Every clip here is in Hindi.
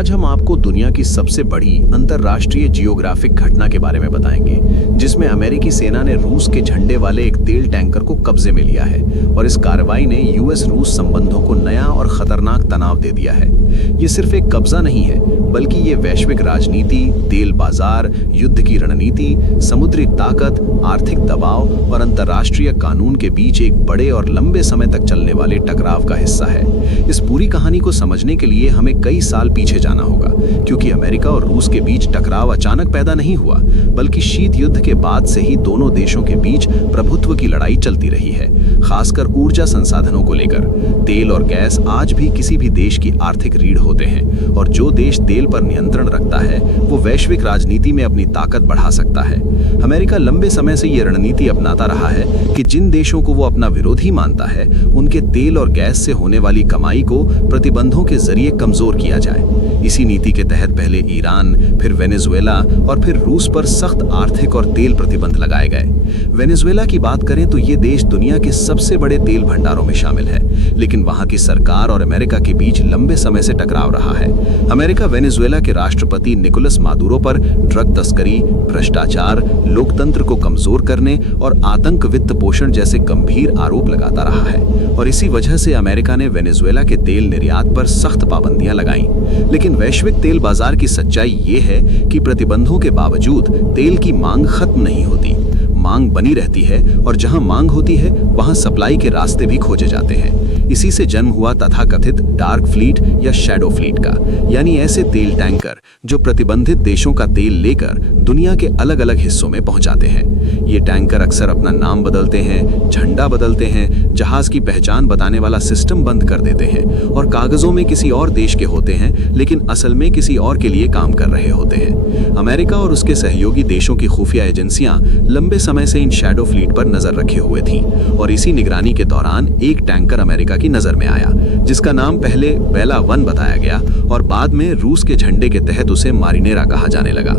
आज हम आपको दुनिया की सबसे बड़ी अंतर्राष्ट्रीय जियोग्राफिक घटना के बारे में बताएंगे, जिसमें अमेरिकी सेना ने रूस के झंडे वाले एक तेल टैंकर को कब्जे में लिया है और इस कार्रवाई ने यूएस रूस संबंधों को नया और खतरनाक तनाव दे दिया है। ये सिर्फ एक कब्जा नहीं है, बल्कि ये वैश्विक राजनीति, तेल बाजार, युद्ध की रणनीति, समुद्री ताकत, आर्थिक दबाव और अंतर्राष्ट्रीय कानून के बीच एक बड़े और लंबे समय तक चलने वाले टकराव का हिस्सा है। इस पूरी कहानी को समझने के लिए हमें कई साल पीछे जाना होगा, क्योंकि अमेरिका और रूस के बीच टकराव अचानक पैदा नहीं हुआ, बल्कि शीत युद्ध के बाद से ही दोनों देशों के बीच प्रभुत्व की लड़ाई चलती रही है, खासकर ऊर्जा संसाधनों को लेकर। तेल और गैस आज भी किसी भी देश की आर्थिक रीढ़ होते हैं, और जो देश तेल पर नियंत्रण रखता है वो वैश्विक राजनीति में अपनी ताकत बढ़ा सकता है। अमेरिका लंबे समय से ये रणनीति अपनाता रहा है कि जिन देशों को वो अपना विरोधी मानता है, उनके तेल और गैस से होने वाली कमाई को प्रतिबंधों के जरिए कमजोर किया जाए। इसी नीति के तहत पहले ईरान, फिर वेनेजुएला और फिर रूस पर सख्त आर्थिक और तेल प्रतिबंध लगाए गए। वेनेजुएला की बात करें तो ये देश दुनिया के सबसे बड़े तेल भंडारों में शामिल है, लेकिन वहां की सरकार और अमेरिका के बीच लंबे समय से टकराव रहा है। अमेरिका वेनेजुएला के राष्ट्रपति निकोलस मादुरो पर ड्रग तस्करी, भ्रष्टाचार, लोकतंत्र को कमजोर करने और आतंक वित्त पोषण जैसे गंभीर आरोप लगाता रहा है, और इसी वजह से अमेरिका ने वेनेजुएला के तेल निर्यात पर सख्त पाबंदियां लगाईं। लेकिन वैश्विक तेल बाजार की सच्चाई ये है कि प्रतिबंधों के बावजूद तेल की मांग खत्म नहीं होती। मांग बनी रहती है, और जहां मांग होती है वहां सप्लाई के रास्ते भी खोजे जाते हैं। इसी से जन्म हुआ तथाकथित डार्क फ्लीट या शैडो फ्लीट का, यानी ऐसे तेल टैंकर जो प्रतिबंधित देशों का तेल लेकर दुनिया के अलग अलग हिस्सों में पहुंचाते हैं। ये टैंकर अक्सर अपना नाम बदलते हैं, झंडा बदलते हैं, जहाज की पहचान बताने वाला सिस्टम बंद कर देते हैं, और कागजों में किसी और देश के होते हैं, लेकिन असल में किसी और के लिए काम कर रहे होते हैं। अमेरिका और उसके सहयोगी देशों की खुफिया एजेंसियां लंबे समय से इन शैडो फ्लीट पर नजर रखे हुए थीं, और इसी निगरानी के दौरान एक टैंकर अमेरिका की नजर में आया, जिसका नाम पहले बेला 1 बताया गया और बाद में रूस के झंडे के तहत उसे मारिनेरा कहा जाने लगा।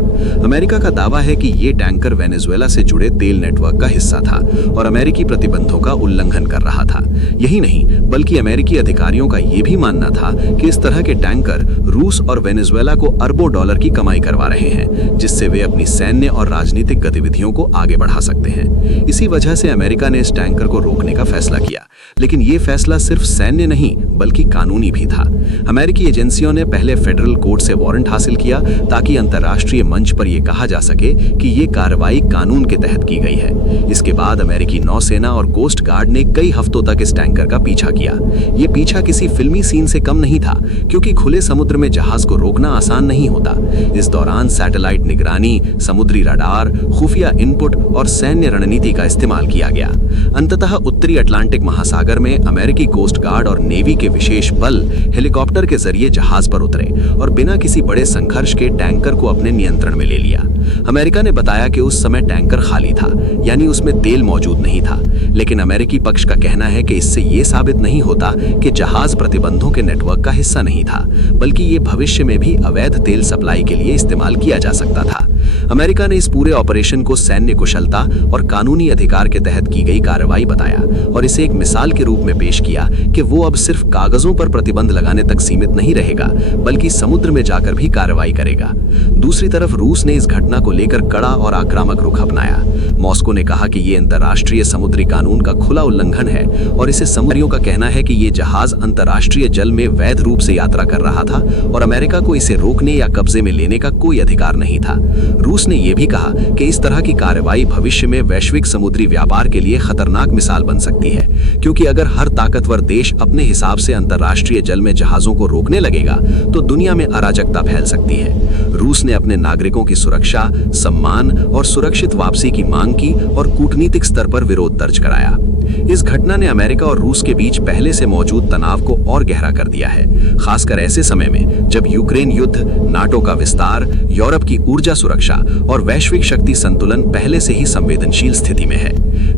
अमेरिका का दावा है कि ये टैंकर वेनेजुएला से जुड़े तेल नेटवर्क का हिस्सा था और अमेरिकी प्रतिबंधों का उल्लंघन कर रहा था। यही नहीं, बल्कि अमेरिकी अधिकारियों का ये भी मानना था कि इस तरह के टैंकर रूस और वेनेजुएला को अरबों डॉलर की कमाई करवा रहे हैं, जिससे वे अपनी सैन्य और राजनीतिक गतिविधियों को आगे बढ़ा सकते हैं। इसी वजह से अमेरिका ने इस टैंकर को रोकने का फैसला किया, लेकिन ये फैसला सिर्फ सैन्य नहीं बल्कि कानूनी भी था। अमेरिकी एजेंसियों ने पहले फेडरल कोर्ट से वारंट हासिल किया, ताकि अंतर्राष्ट्रीय मंच पर यह कहा जा सके कि ये कार्रवाई कानून के तहत की गई है। इसके बाद अमेरिकी नौसेना और कोस्ट गार्ड ने कई हफ्तों तक इस टैंकर का पीछा किया। ये पीछा किसी फिल्मी सीन से कम नहीं था, क्योंकि खुले समुद्र में जहाज को रोकना आसान नहीं होता। इस दौरान सैटेलाइट निगरानी, समुद्री रडार, खुफिया इनपुट और सैन्य रणनीति का इस्तेमाल किया गया। अंततः उत्तरी अटलांटिक महासागर में अमेरिकी कोस्ट गार्ड और नेवी के विशेष बल हेलीकॉप्टर के जरिए जहाज पर उतरे और बिना किसी बड़े संघर्ष के टैंकर को अपने नियंत्रण में ले लिया। अमेरिका ने बताया कि उस समय टैंकर खाली था, यानी उसमें तेल मौजूद नहीं था, लेकिन अमेरिकी पक्ष का कहना है कि इससे ये साबित नहीं होता कि जहाज प्रतिबंधों के नेटवर्क का हिस्सा नहीं था, बल्कि ये भविष्य में भी अवैध तेल सप्लाई के लिए इस्तेमाल किया जा सकता था। अमेरिका ने इस पूरे ऑपरेशन को सैन्य कुशलता और कानूनी अधिकार के तहत की गई कार्रवाई बताया, और इसे एक मिसाल के रूप में पेश किया कि वो अब सिर्फ कागजों पर प्रतिबंध लगाने तक सीमित नहीं रहेगा, बल्कि समुद्र में जाकर भी कार्रवाई करेगा। दूसरी तरफ रूस ने इस घटना को लेकर कड़ा और आक्रामक रुख अपनाया। मॉस्को ने कहा कि ये अंतर्राष्ट्रीय समुद्री कानून का खुला उल्लंघन है, और इसे समुद्रियों का कहना है कि ये जहाज अंतर्राष्ट्रीय जल में वैध रूप से यात्रा कर रहा था, और अमेरिका को इसे रोकने या कब्जे में लेने का कोई अधिकार नहीं था। रूस ने यह भी कहा कि इस तरह की कार्रवाई भविष्य में वैश्विक समुद्री व्यापार के लिए खतरनाक मिसाल बन सकती है, क्योंकि अगर हर ताकतवर देश अपने हिसाब से अंतर्राष्ट्रीय जल में जहाजों को रोकने लगेगा तो दुनिया में अराजकता फैल सकती है। रूस ने अपने नागरिकों की सुरक्षा, सम्मान और सुरक्षित वापसी की मांग की और कूटनीतिक स्तर पर विरोध दर्ज कराया। इस घटना ने अमेरिका और रूस के बीच पहले से मौजूद तनाव को और गहरा कर दिया है, खासकर ऐसे समय में जब यूक्रेन युद्ध, नाटो का विस्तार, यूरोप की ऊर्जा सुरक्षा और वैश्विक शक्ति संतुलन पहले से ही संवेदनशील स्थिति में है।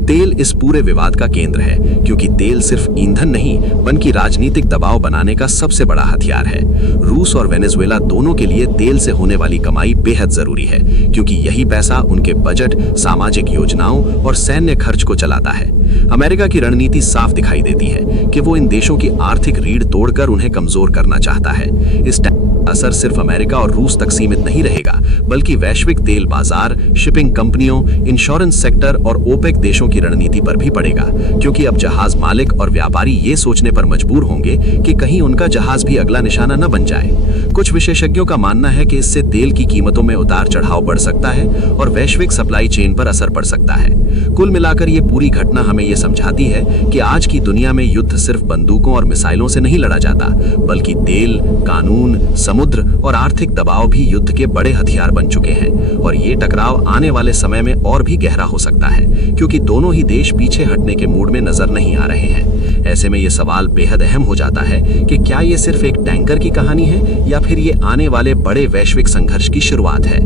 तेल इस पूरे विवाद का केंद्र है, क्योंकि तेल सिर्फ ईंधन नहीं बल्कि राजनीतिक दबाव बनाने का सबसे बड़ा हथियार है। रूस और वेनेजुएला दोनों के लिए तेल से होने वाली कमाई बेहद जरूरी है, क्योंकि यही पैसा उनके बजट, सामाजिक योजनाओं और सैन्य खर्च को चलाता है। अमेरिका की रणनीति साफ दिखाई देती है कि वो इन देशों की आर्थिक रीढ़ तोड़कर उन्हें कमजोर करना चाहता है। इस असर सिर्फ अमेरिका और रूस तक सीमित नहीं रहेगा, बल्कि वैश्विक तेल बाजार, शिपिंग कंपनियों, इंश्योरेंस सेक्टर और ओपेक देशों की रणनीति पर भी पड़ेगा, क्योंकि अब जहाज मालिक और व्यापारी ये सोचने पर मजबूर होंगे कि कहीं उनका जहाज भी अगला निशाना न बन जाए। कुछ विशेषज्ञों का मानना है कि इससे तेल की कीमतों में उतार चढ़ाव बढ़ सकता है और वैश्विक सप्लाई चेन पर असर पड़ सकता है। कुल मिलाकर ये पूरी घटना हमें ये समझाती है कि आज की दुनिया में युद्ध सिर्फ बंदूकों और मिसाइलों से नहीं लड़ा जाता, बल्कि तेल, कानून, समुद्र और आर्थिक दबाव भी युद्ध के बड़े हथियार बन चुके हैं। और ये टकराव आने वाले समय में और भी गहरा हो सकता है, क्योंकि दोनों ही देश पीछे हटने के मूड में नजर नहीं आ रहे हैं। ऐसे में ये सवाल बेहद अहम हो जाता है कि क्या ये सिर्फ एक टैंकर की कहानी है या फिर ये आने वाले बड़े वैश्विक संघर्ष की शुरुआत है।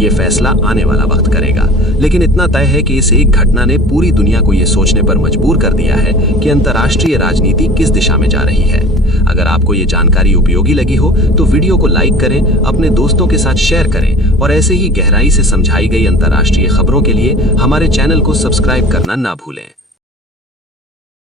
ये फैसला आने वाला वक्त करेगा, लेकिन इतना तय है कि इस एक घटना ने पूरी दुनिया को ये सोचने पर मजबूर कर दिया है कि अंतर्राष्ट्रीय राजनीति किस दिशा में जा रही है। अगर आपको ये जानकारी उपयोगी लगी हो तो वीडियो को लाइक करें, अपने दोस्तों के साथ शेयर करें और ऐसे ही गहराई से समझाई गई अंतर्राष्ट्रीय खबरों के लिए हमारे चैनल को सब्सक्राइब करना ना भूलें।